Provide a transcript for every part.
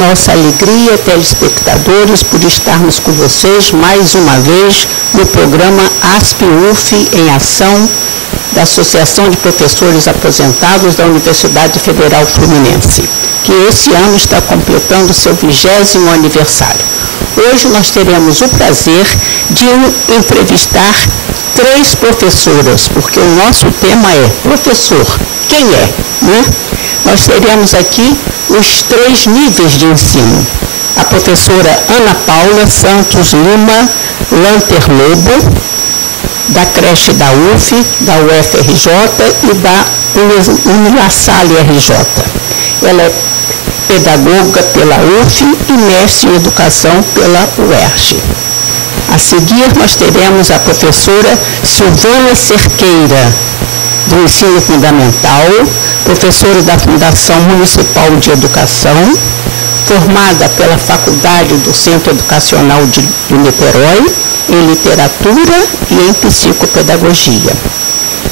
nossa alegria, telespectadores, por estarmos com vocês mais uma vez no programa ASP-UF em Ação da Associação de Professores Aposentados da Universidade Federal Fluminense, que esse ano está completando seu 20º aniversário. Hoje nós teremos o prazer de entrevistar 3 professoras, porque o nosso tema é professor, quem é, né? Nós teremos aqui os 3 níveis de ensino. A professora Ana Paula Santos Lima Lanterlobo, da creche da UF, da UFRJ e da Unilassalle RJ. Ela é pedagoga pela UF e mestre em educação pela UERJ. A seguir, nós teremos a professora Silvana Cerqueira, do Ensino Fundamental, professora da Fundação Municipal de Educação, formada pela Faculdade do Centro Educacional de Niterói, em Literatura e em Psicopedagogia.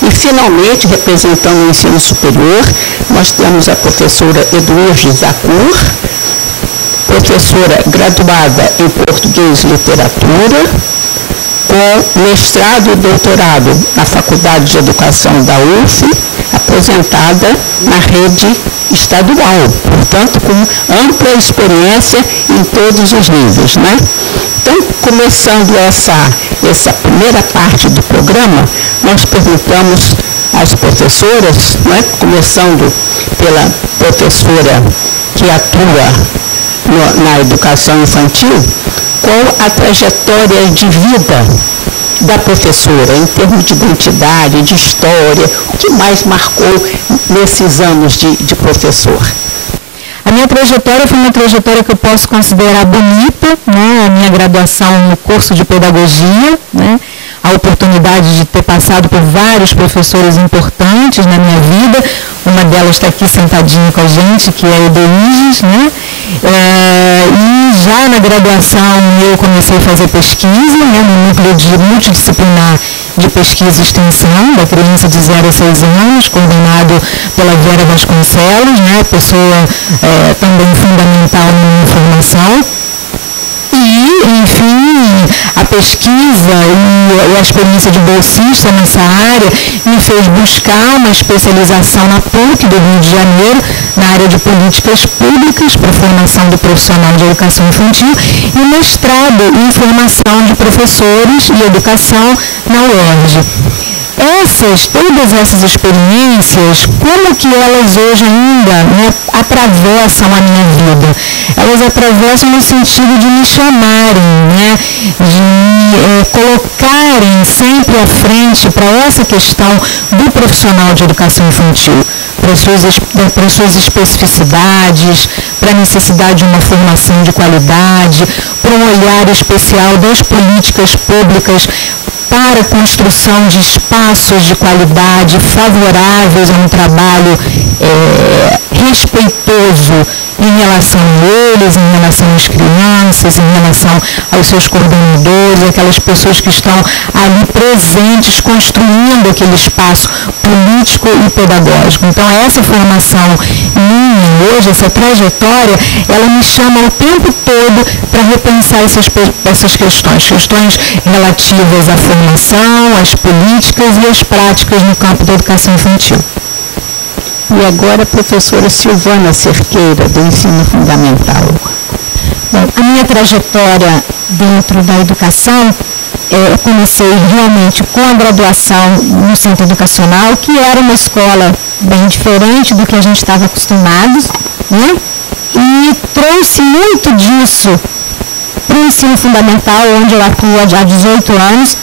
E, finalmente, representando o ensino superior, nós temos a professora Eduardo Zacur, professora graduada em Português e Literatura, com mestrado e doutorado na Faculdade de Educação da UF, aposentada na rede estadual, portanto, com ampla experiência em todos os níveis, né? Então, começando essa primeira parte do programa, nós perguntamos às professoras, né, começando pela professora que atua na educação infantil, qual a trajetória de vida da professora, em termos de identidade, de história, o que mais marcou nesses anos de professor? A minha trajetória foi uma trajetória que eu posso considerar bonita, né? A minha graduação no curso de pedagogia, né? A oportunidade de ter passado por vários professores importantes na minha vida. Uma delas está aqui sentadinha com a gente, que é a Edeiges, né? E já na graduação eu comecei a fazer pesquisa, né? No núcleo multidisciplinar de pesquisa e extensão da criança de 0 a 6 anos, coordenado pela Vera Vasconcelos, né? Pessoa também fundamental na minha formação. E, enfim, a pesquisa e a experiência de bolsista nessa área me fez buscar uma especialização na PUC do Rio de Janeiro, na área de políticas públicas para a formação do profissional de educação infantil e mestrado em formação de professores e educação na UERJ. Todas essas experiências, como que elas hoje ainda, né, atravessam a minha vida? Elas atravessam no sentido de me chamarem, né, de me colocarem sempre à frente para essa questão do profissional de educação infantil, para as suas especificidades, para a necessidade de uma formação de qualidade, para um olhar especial das políticas públicas para a construção de espaços de qualidade favoráveis a um trabalho respeitoso em relação a eles, em relação às crianças, em relação aos seus coordenadores, aquelas pessoas que estão ali presentes, construindo aquele espaço político e pedagógico. Então, essa formação minha hoje, essa trajetória, ela me chama o tempo todo para repensar essas questões relativas à formação, às políticas e às práticas no campo da educação infantil. E agora a professora Silvana Cerqueira, do Ensino Fundamental. Bom, a minha trajetória dentro da educação, eu comecei realmente com a graduação no Centro Educacional, que era uma escola bem diferente do que a gente estava acostumados, né? E trouxe muito disso para o Ensino Fundamental, onde eu atuo há 18 anos,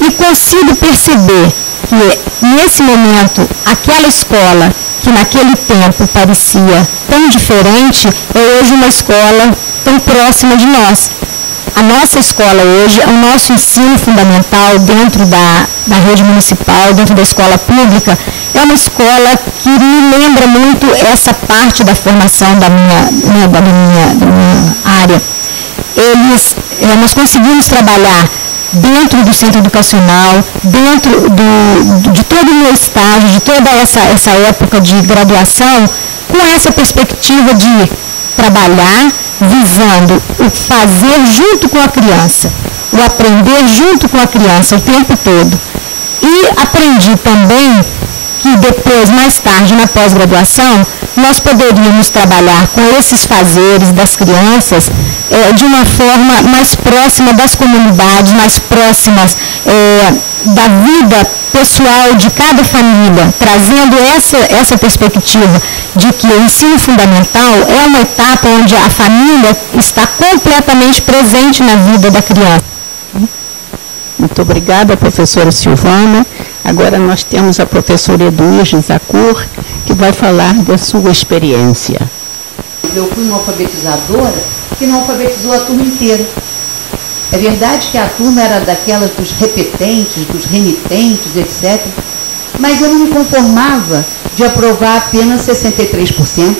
e consigo perceber que, nesse momento, aquela escola que naquele tempo parecia tão diferente, é hoje uma escola tão próxima de nós. A nossa escola hoje, o nosso ensino fundamental dentro da rede municipal, dentro da escola pública, é uma escola que me lembra muito essa parte da formação da minha área. Nós conseguimos trabalhar dentro do centro educacional, dentro de todo o meu estágio, de toda essa época de graduação, com essa perspectiva de trabalhar visando o fazer junto com a criança, o aprender junto com a criança o tempo todo. E aprendi também que depois, mais tarde, na pós-graduação, nós poderíamos trabalhar com esses fazeres das crianças de uma forma mais próxima das comunidades, mais próximas da vida pessoal de cada família, trazendo essa perspectiva de que o ensino fundamental é uma etapa onde a família está completamente presente na vida da criança. Muito obrigada, professora Silvana. Agora nós temos a professora Eduígia Zacur, que vai falar da sua experiência. Eu fui uma alfabetizadora que não alfabetizou a turma inteira. É verdade que a turma era daquelas dos repetentes, dos renitentes, etc. Mas eu não me conformava de aprovar apenas 63%.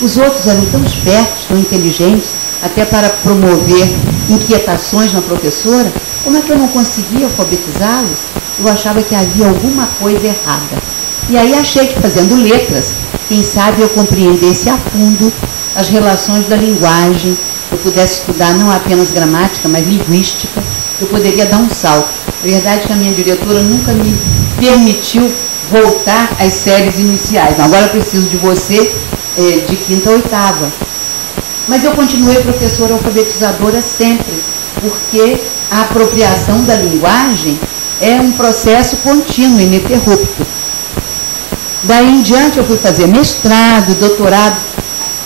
Os outros eram tão espertos, tão inteligentes, até para promover inquietações na professora. Como é que eu não conseguia alfabetizá-los? Eu achava que havia alguma coisa errada. E aí achei que, fazendo letras, quem sabe eu compreendesse a fundo as relações da linguagem, eu pudesse estudar não apenas gramática, mas linguística, eu poderia dar um salto. A verdade é que a minha diretora nunca me permitiu voltar às séries iniciais. Agora eu preciso de você de quinta a oitava. Mas eu continuei professora alfabetizadora sempre, porque a apropriação da linguagem é um processo contínuo, ininterrupto. Daí em diante eu fui fazer mestrado, doutorado,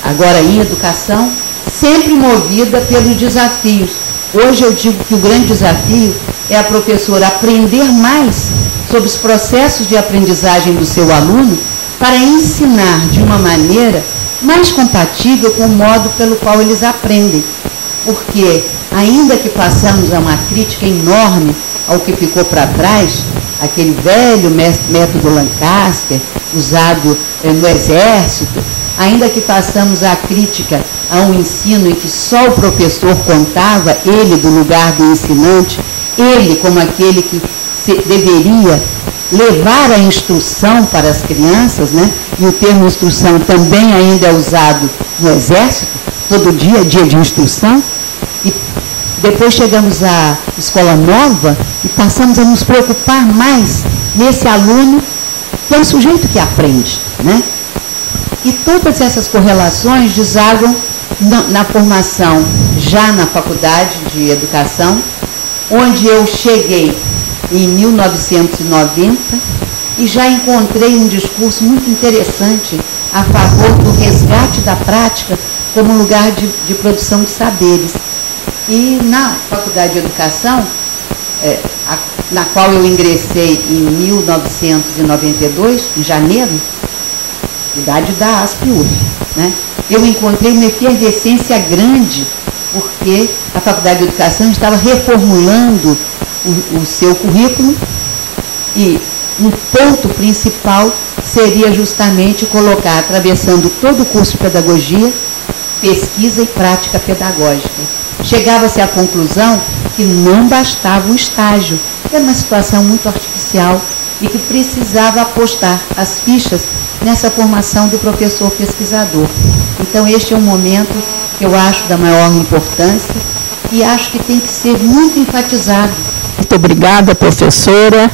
agora em educação, sempre movida pelos desafios. Hoje eu digo que o grande desafio é a professora aprender mais sobre os processos de aprendizagem do seu aluno para ensinar de uma maneira mais compatível com o modo pelo qual eles aprendem. Porque, ainda que passamos a uma crítica enorme ao que ficou para trás, aquele velho método Lancaster, usado no Exército, ainda que façamos a crítica a um ensino em que só o professor contava, ele do lugar do ensinante, ele como aquele que deveria levar a instrução para as crianças, né? E o termo instrução também ainda é usado no Exército, todo dia é dia de instrução, e depois chegamos à escola nova e passamos a nos preocupar mais nesse aluno que é o sujeito que aprende, né? E todas essas correlações desagam na formação já na faculdade de educação, onde eu cheguei em 1990 e já encontrei um discurso muito interessante a favor do resgate da prática como lugar de produção de saberes. E na faculdade de educação, na qual eu ingressei em 1992, em janeiro, idade da ASP-UF, né? Eu encontrei uma efervescência grande, porque a Faculdade de Educação estava reformulando o seu currículo e um ponto principal seria justamente colocar, atravessando todo o curso de pedagogia, pesquisa e prática pedagógica. Chegava-se à conclusão que não bastava o estágio, era uma situação muito artificial e que precisava apostar as fichas nessa formação do professor pesquisador. Então este é um momento que eu acho da maior importância e acho que tem que ser muito enfatizado. Muito obrigada, professora.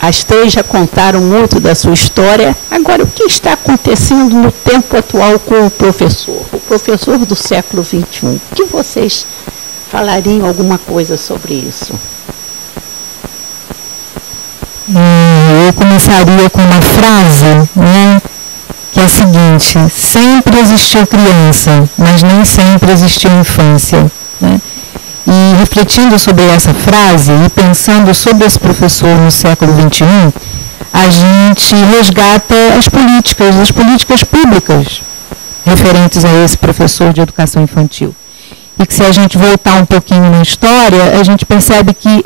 As três já contaram muito da sua história. Agora, o que está acontecendo no tempo atual com o professor do século XXI? O que vocês falariam alguma coisa sobre isso? Eu começaria com uma frase, né, que é a seguinte: sempre existiu criança, mas nem sempre existiu infância, né? E refletindo sobre essa frase e pensando sobre esse professor no século XXI, a gente resgata as políticas públicas referentes a esse professor de educação infantil. E que se a gente voltar um pouquinho na história, a gente percebe que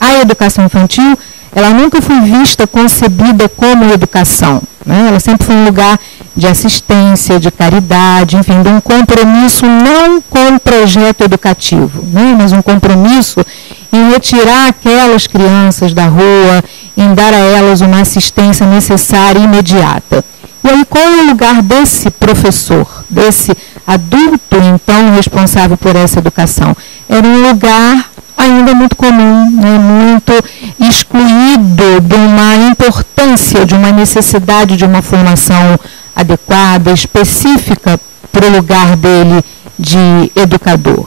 a educação infantil, ela nunca foi vista, concebida como educação, né? Ela sempre foi um lugar de assistência, de caridade, enfim, de um compromisso não com o projeto educativo, né? Mas um compromisso em retirar aquelas crianças da rua, em dar a elas uma assistência necessária e imediata. E aí, qual é o lugar desse professor, desse adulto, então, responsável por essa educação. Era um lugar ainda muito comum, né, muito excluído de uma importância, de uma necessidade de uma formação adequada, específica para o lugar dele de educador.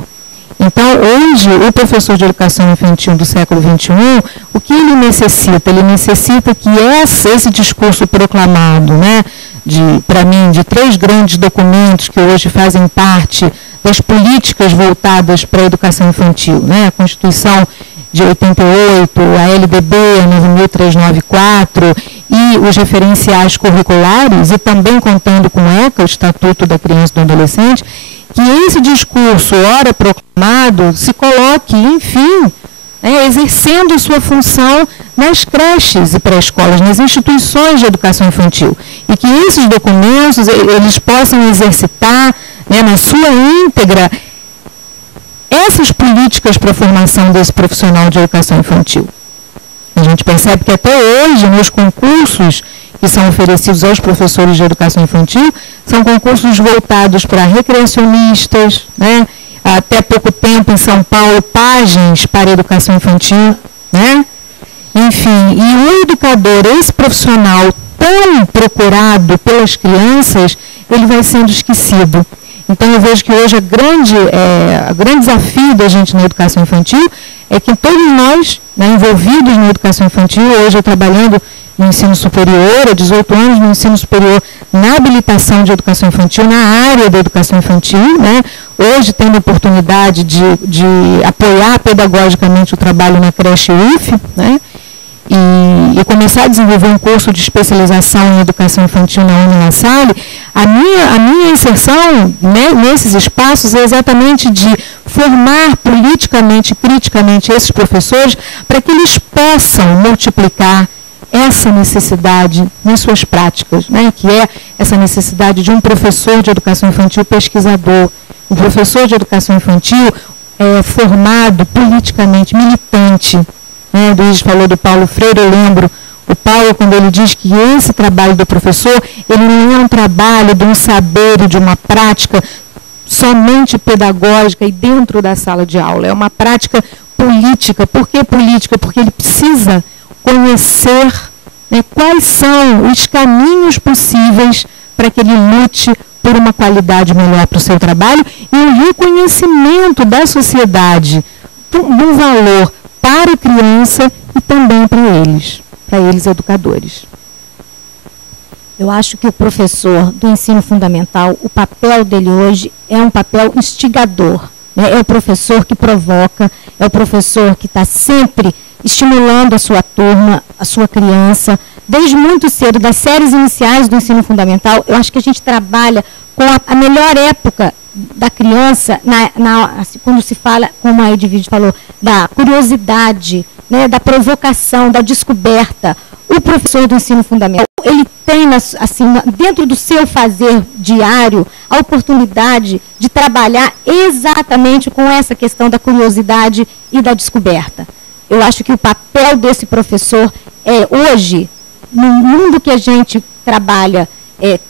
Então, hoje, o professor de educação infantil do século XXI, o que ele necessita? Ele necessita que esse discurso proclamado, né, para mim, de 3 grandes documentos que hoje fazem parte das políticas voltadas para a educação infantil, né, a Constituição de 88, a LDB 9.394 e os referenciais curriculares, e também contando com o ECA, o Estatuto da Criança e do Adolescente, que esse discurso, ora proclamado, se coloque, enfim, exercendo sua função nas creches e pré-escolas, nas instituições de educação infantil. E que esses documentos, eles possam exercitar, né, na sua íntegra, essas políticas para a formação desse profissional de educação infantil. A gente percebe que até hoje, nos concursos que são oferecidos aos professores de educação infantil, são concursos voltados para recreacionistas, né? Até pouco tempo em São Paulo, páginas para a educação infantil, né? Enfim, e o educador, esse profissional tão procurado pelas crianças, ele vai sendo esquecido. Então, eu vejo que hoje o grande desafio da gente na educação infantil é que todos nós, né, envolvidos na educação infantil, hoje eu trabalhando no ensino superior, há 18 anos no ensino superior, na habilitação de educação infantil, na área da educação infantil, né, hoje tendo a oportunidade de apoiar pedagogicamente o trabalho na creche UF, né, e começar a desenvolver um curso de especialização em educação infantil na UniLaSalle, a minha inserção, né, nesses espaços é exatamente de formar politicamente, criticamente esses professores para que eles possam multiplicar essa necessidade nas suas práticas, né, que é essa necessidade de um professor de educação infantil pesquisador, um professor de educação infantil formado politicamente, militante. O Luiz falou do Paulo Freire, eu lembro o Paulo quando ele diz que esse trabalho do professor, ele não é um trabalho de um saber e de uma prática somente pedagógica e dentro da sala de aula, é uma prática política. Por que política? Porque ele precisa conhecer, né, quais são os caminhos possíveis para que ele lute por uma qualidade melhor para o seu trabalho e um reconhecimento da sociedade do valor para a criança e também para eles educadores. Eu acho que o professor do ensino fundamental, o papel dele hoje é um papel instigador, né? É o professor que provoca, é o professor que está sempre estimulando a sua turma, a sua criança, desde muito cedo, das séries iniciais do ensino fundamental. Eu acho que a gente trabalha com a melhor época da criança, quando se fala, como a Edvige falou, da curiosidade, né, da provocação, da descoberta. O professor do ensino fundamental, ele tem, assim, dentro do seu fazer diário, a oportunidade de trabalhar exatamente com essa questão da curiosidade e da descoberta. Eu acho que o papel desse professor hoje, no mundo que a gente trabalha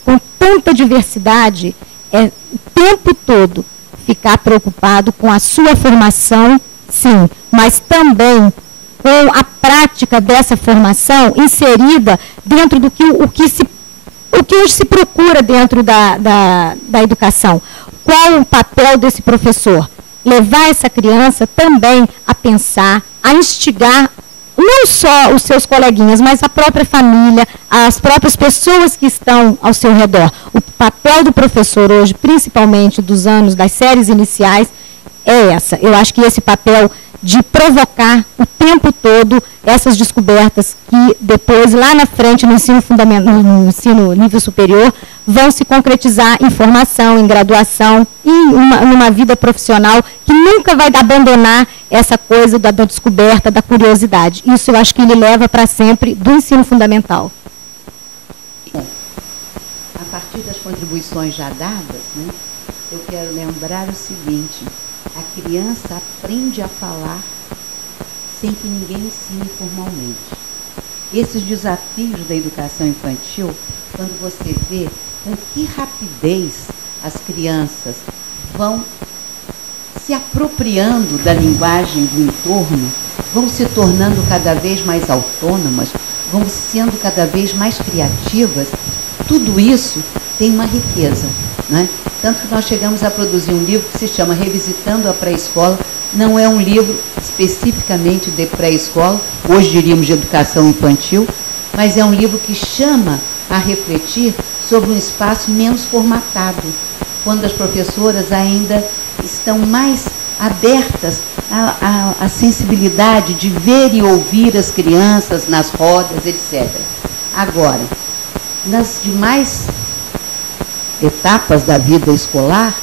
com tanta diversidade, o tempo todo ficar preocupado com a sua formação, sim, mas também com a prática dessa formação inserida dentro do que hoje se procura dentro da educação. Qual o papel desse professor? Levar essa criança também a pensar, a instigar não só os seus coleguinhas, mas a própria família, as próprias pessoas que estão ao seu redor. O papel do professor hoje, principalmente das séries iniciais, é essa. Eu acho que esse papel de provocar o tempo todo essas descobertas que depois, lá na frente, no ensino fundamental, no ensino nível superior, vão se concretizar em formação, em graduação e numa vida profissional que nunca vai abandonar essa coisa da descoberta, da curiosidade. Isso eu acho que ele leva para sempre do ensino fundamental. Bom, a partir das contribuições já dadas, né, eu quero lembrar o seguinte: a criança aprende a falar sem que ninguém ensine formalmente. Esses desafios da educação infantil, quando você vê com que rapidez as crianças vão se apropriando da linguagem do entorno, vão se tornando cada vez mais autônomas, vão sendo cada vez mais criativas, tudo isso tem uma riqueza, né? Tanto que nós chegamos a produzir um livro que se chama Revisitando a Pré-Escola. Não é um livro especificamente de pré-escola, hoje diríamos de educação infantil, mas é um livro que chama a refletir sobre um espaço menos formatado, quando as professoras ainda estão mais abertas à sensibilidade de ver e ouvir as crianças nas rodas, etc. Agora, nas demais etapas da vida escolar,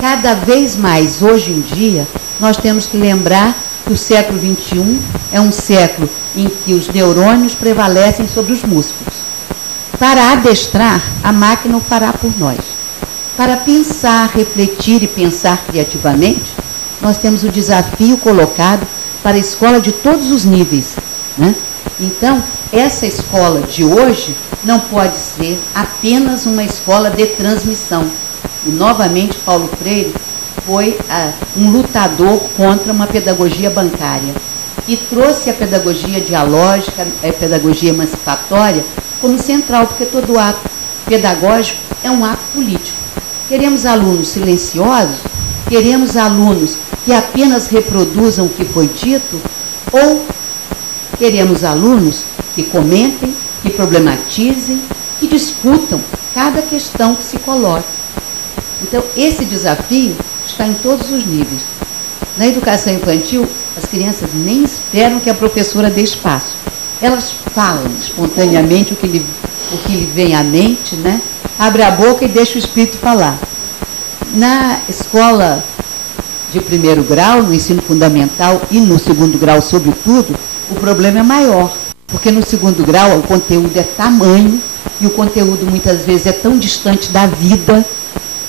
cada vez mais, hoje em dia, nós temos que lembrar que o século XXI é um século em que os neurônios prevalecem sobre os músculos. Para adestrar, a máquina o fará por nós. Para pensar, refletir e pensar criativamente, nós temos o desafio colocado para a escola de todos os níveis, né? Então, essa escola de hoje não pode ser apenas uma escola de transmissão. E, novamente, Paulo Freire foi um lutador contra uma pedagogia bancária e trouxe a pedagogia dialógica, a pedagogia emancipatória como central, porque todo ato pedagógico é um ato político. Queremos alunos silenciosos? Queremos alunos que apenas reproduzam o que foi dito? Ou queremos alunos que comentem, que problematizem, que discutam cada questão que se coloca? Então, esse desafio está em todos os níveis. Na educação infantil, as crianças nem esperam que a professora dê espaço. Elas falam espontaneamente o que lhe vem à mente, né? Abre a boca e deixa o espírito falar. Na escola de primeiro grau, no ensino fundamental e no segundo grau, sobretudo, o problema é maior, porque no segundo grau o conteúdo é tamanho e o conteúdo muitas vezes é tão distante da vida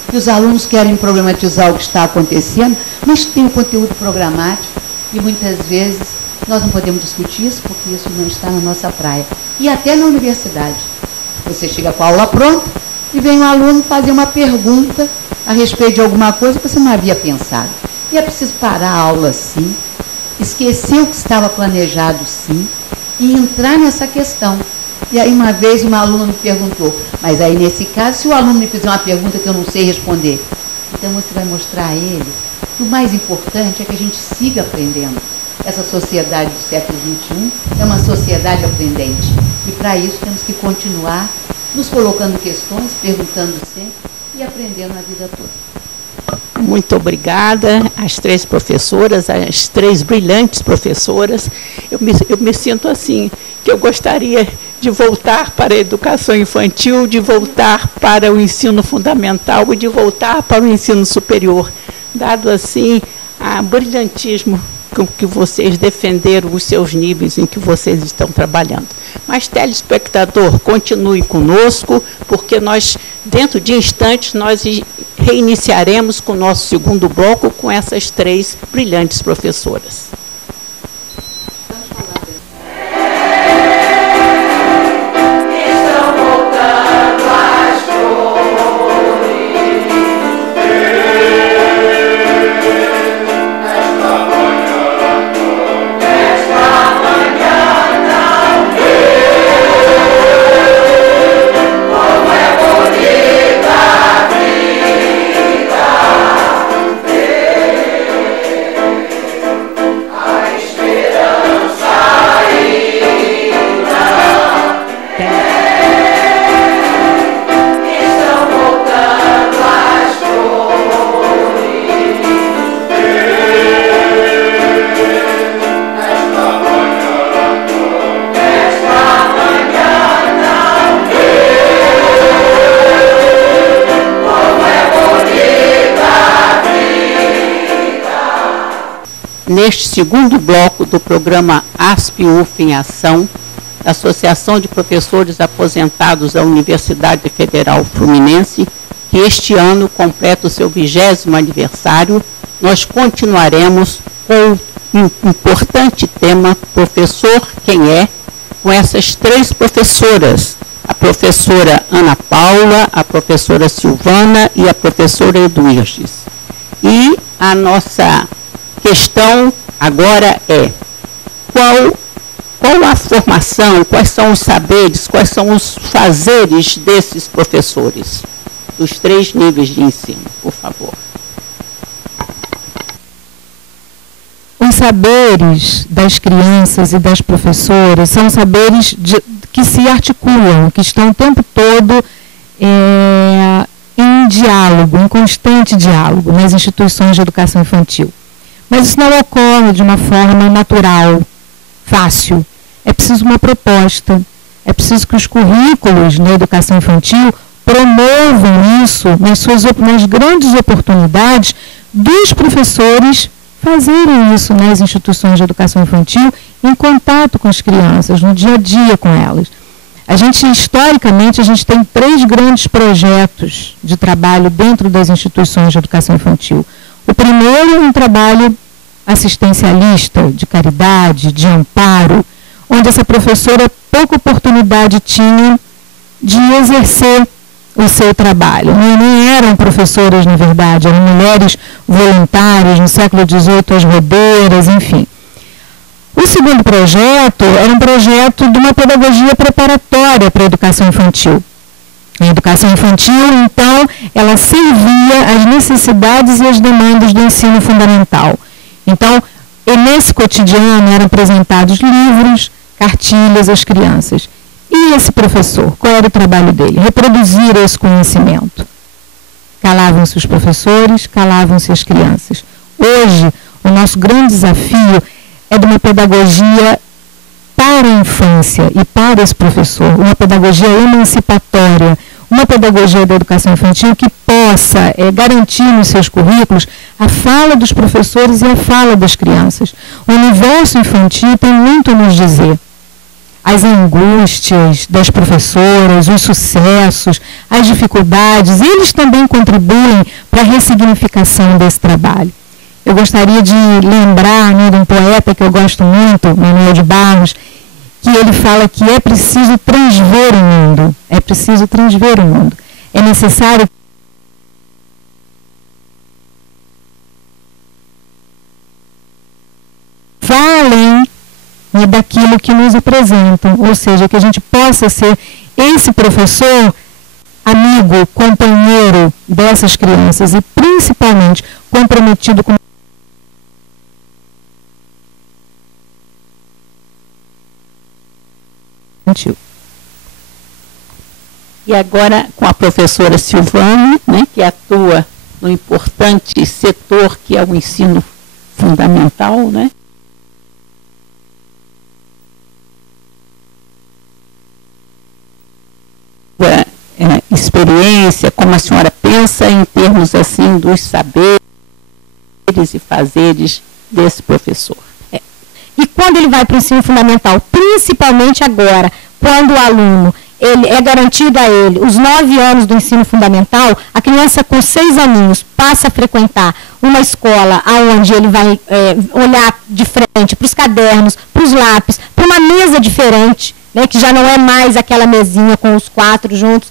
que os alunos querem problematizar o que está acontecendo, mas tem o conteúdo programático e muitas vezes nós não podemos discutir isso porque isso não está na nossa praia. E até na universidade. Você chega com a aula pronta e vem um aluno fazer uma pergunta a respeito de alguma coisa que você não havia pensado. E é preciso parar a aula sim, esquecer o que estava planejado sim e entrar nessa questão. E aí uma vez uma aluna me perguntou, mas aí nesse caso, se o aluno me fizer uma pergunta que eu não sei responder, então você vai mostrar a ele que o mais importante é que a gente siga aprendendo. Essa sociedade do século XXI é uma sociedade aprendente. E para isso temos que continuar nos colocando questões, perguntando sempre e aprendendo a vida toda. Muito obrigada às três professoras, às três brilhantes professoras. Eu me sinto assim, que eu gostaria de voltar para a educação infantil, de voltar para o ensino fundamental e de voltar para o ensino superior, dado assim o brilhantismo com que vocês defenderam os seus níveis em que vocês estão trabalhando. Mas, telespectador, continue conosco, porque nós, dentro de instantes, nós reiniciaremos com o nosso segundo bloco com essas três brilhantes professoras. Neste segundo bloco do programa ASP-UF em Ação, da Associação de Professores Aposentados da Universidade Federal Fluminense, que este ano completa o seu 20º aniversário, nós continuaremos com o importante tema Professor Quem é?, com essas três professoras, a professora Ana Paula, a professora Silvana e a professora Eduirges. E a nossa questão agora é: qual a formação, quais são os saberes, quais são os fazeres desses professores, dos 3 níveis de ensino, por favor. Os saberes das crianças e das professoras são saberes que se articulam, que estão o tempo todo em diálogo, em constante diálogo nas instituições de educação infantil. Mas isso não ocorre de uma forma natural, fácil. É preciso uma proposta, é preciso que os currículos na educação infantil promovam isso nas grandes oportunidades dos professores fazerem isso nas instituições de educação infantil, em contato com as crianças, no dia a dia com elas. Historicamente, a gente tem 3 grandes projetos de trabalho dentro das instituições de educação infantil. O primeiro é um trabalho assistencialista, de caridade, de amparo, onde essa professora pouca oportunidade tinha de exercer o seu trabalho. Nem eram professoras, na verdade, eram mulheres voluntárias no século XVIII, as rodeiras, enfim. O segundo projeto era um projeto de uma pedagogia preparatória para a educação infantil. A educação infantil, então, ela servia às necessidades e às demandas do ensino fundamental. Então, nesse cotidiano eram apresentados livros, cartilhas às crianças. E esse professor, qual era o trabalho dele? Reproduzir esse conhecimento. Calavam-se os professores, calavam-se as crianças. Hoje, o nosso grande desafio é de uma pedagogia para a infância e para esse professor, uma pedagogia emancipatória, uma pedagogia da educação infantil que possa garantir nos seus currículos a fala dos professores e a fala das crianças. O universo infantil tem muito a nos dizer. As angústias das professoras, os sucessos, as dificuldades, eles também contribuem para a ressignificação desse trabalho. Eu gostaria de lembrar de um poeta que eu gosto muito, Manuel de Barros, que ele fala que é preciso transver o mundo. É preciso transver o mundo. É necessário vá além daquilo que nos apresentam, ou seja, que a gente possa ser esse professor amigo, companheiro dessas crianças e principalmente comprometido com E agora com a professora Silvana, que atua no importante setor que é o ensino fundamental, experiência, como a senhora pensa em termos assim dos saberes e fazeres desse professor. E quando ele vai para o ensino fundamental, principalmente agora, quando o aluno é garantido a ele os 9 anos do ensino fundamental, a criança com 6 aninhos passa a frequentar uma escola onde ele vai olhar de frente para os cadernos, para os lápis, para uma mesa diferente, que já não é mais aquela mesinha com os 4 juntos.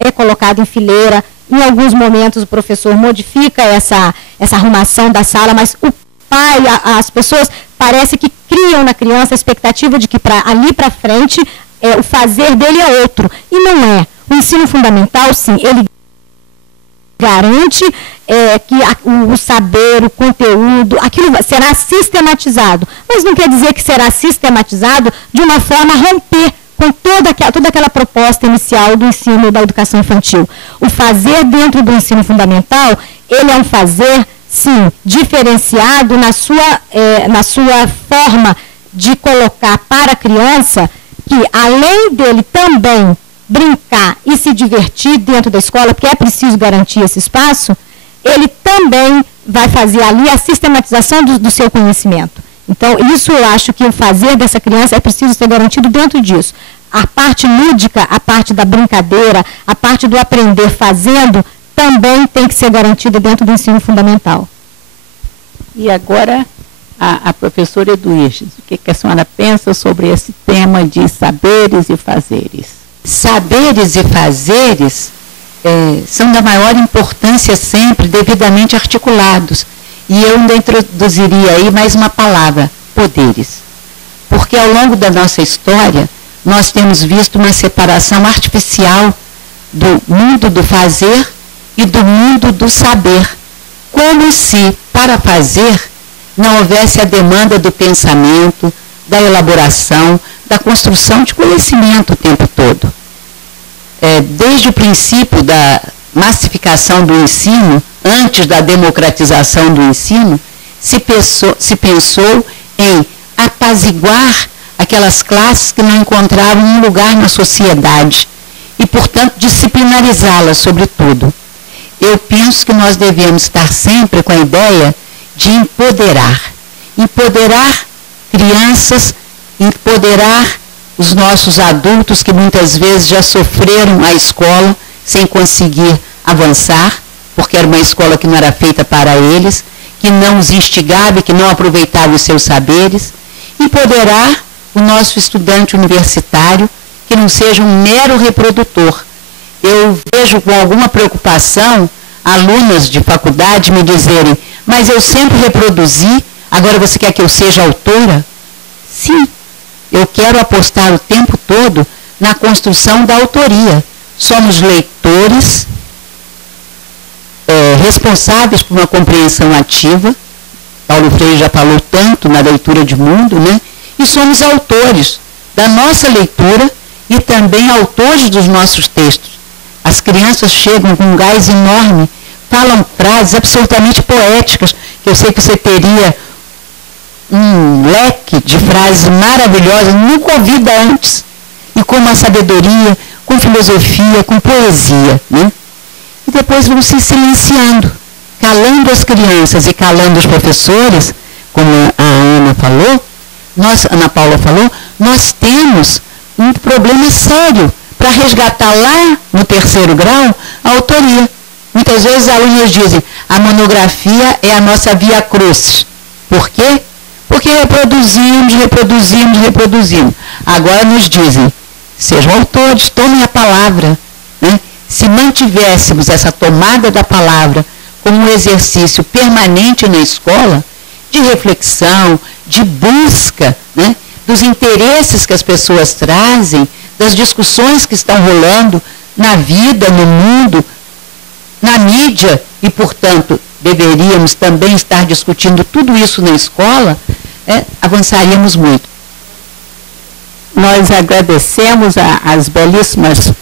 É colocado em fileira. Em alguns momentos o professor modifica essa arrumação da sala, mas o pai, as pessoas, parece que criam na criança a expectativa de que ali para frente o fazer dele é outro. E não é. O ensino fundamental, sim, ele garante que o saber, o conteúdo, aquilo será sistematizado. Mas não quer dizer que será sistematizado de uma forma a romper com toda aquela proposta inicial do ensino da educação infantil. O fazer dentro do ensino fundamental, ele é um fazer, sim, diferenciado na sua forma de colocar para a criança que, além dele também brincar e se divertir dentro da escola, porque é preciso garantir esse espaço, ele também vai fazer ali a sistematização do seu conhecimento. Então, isso eu acho que o fazer dessa criança é preciso ser garantido dentro disso. A parte lúdica, a parte da brincadeira, a parte do aprender fazendo, também tem que ser garantida dentro do ensino fundamental. E agora, a professora Eduíges, o que a senhora pensa sobre esse tema de saberes e fazeres? Saberes e fazeres são da maior importância sempre, devidamente articulados. E eu ainda introduziria aí mais uma palavra, poderes. Porque ao longo da nossa história, nós temos visto uma separação artificial do mundo do fazer e do mundo do saber. Como se, para fazer, não houvesse a demanda do pensamento, da elaboração, da construção de conhecimento o tempo todo. Desde o princípio da massificação do ensino, antes da democratização do ensino, se pensou em apaziguar aquelas classes que não encontravam um lugar na sociedade e, portanto, disciplinarizá-las sobretudo. Eu penso que nós devemos estar sempre com a ideia de empoderar crianças, empoderar os nossos adultos que muitas vezes já sofreram a escola sem conseguir avançar, porque era uma escola que não era feita para eles, que não os instigava e que não aproveitava os seus saberes. Empoderar o nosso estudante universitário, que não seja um mero reprodutor. Eu vejo com alguma preocupação alunas de faculdade me dizerem: mas eu sempre reproduzi, agora você quer que eu seja autora? Sim, eu quero apostar o tempo todo na construção da autoria. Somos leitores, responsáveis por uma compreensão ativa. Paulo Freire já falou tanto na leitura de mundo, né? E somos autores da nossa leitura e também autores dos nossos textos. As crianças chegam com um gás enorme, falam frases absolutamente poéticas, que eu sei que você teria um leque de frases maravilhosas, nunca ouvida antes, e com uma sabedoria, com filosofia, com poesia, né? E depois vão se silenciando, calando as crianças e calando os professores, como a Ana Paula falou, nós temos um problema sério para resgatar lá no 3º grau a autoria. Muitas vezes alunos dizem: a monografia é a nossa via crucis. Por quê? Porque reproduzimos. Agora nos dizem: sejam autores, tomem a palavra, né? Se mantivéssemos essa tomada da palavra como um exercício permanente na escola, de reflexão, de busca, né, dos interesses que as pessoas trazem, das discussões que estão rolando na vida, no mundo, na mídia, e, portanto, deveríamos também estar discutindo tudo isso na escola, avançaríamos muito. Nós agradecemos as belíssimas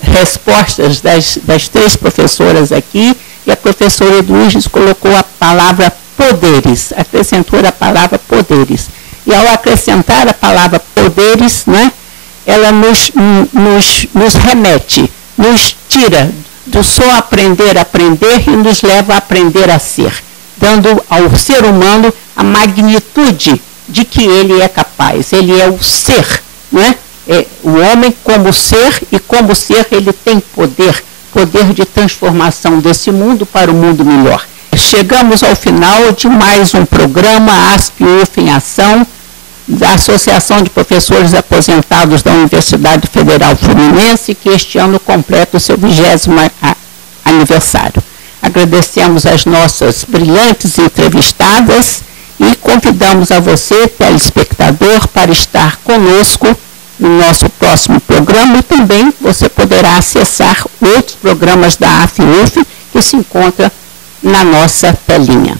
respostas das 3 professoras aqui, e a professora Eduíges colocou a palavra poderes, acrescentou a palavra poderes. E ao acrescentar a palavra poderes, né, ela nos remete, nos tira do só aprender e nos leva a aprender a ser, dando ao ser humano a magnitude de que ele é capaz. Ele é o ser, né? O homem como ser, e como ser ele tem poder de transformação desse mundo para o mundo melhor. Chegamos ao final de mais um programa ASP-UF em Ação, da Associação de Professores Aposentados da Universidade Federal Fluminense, que este ano completa o seu 20º aniversário. Agradecemos as nossas brilhantes entrevistadas e convidamos a você, telespectador, para estar conosco no nosso próximo programa, e também você poderá acessar outros programas da AF-UF que se encontram na nossa telinha.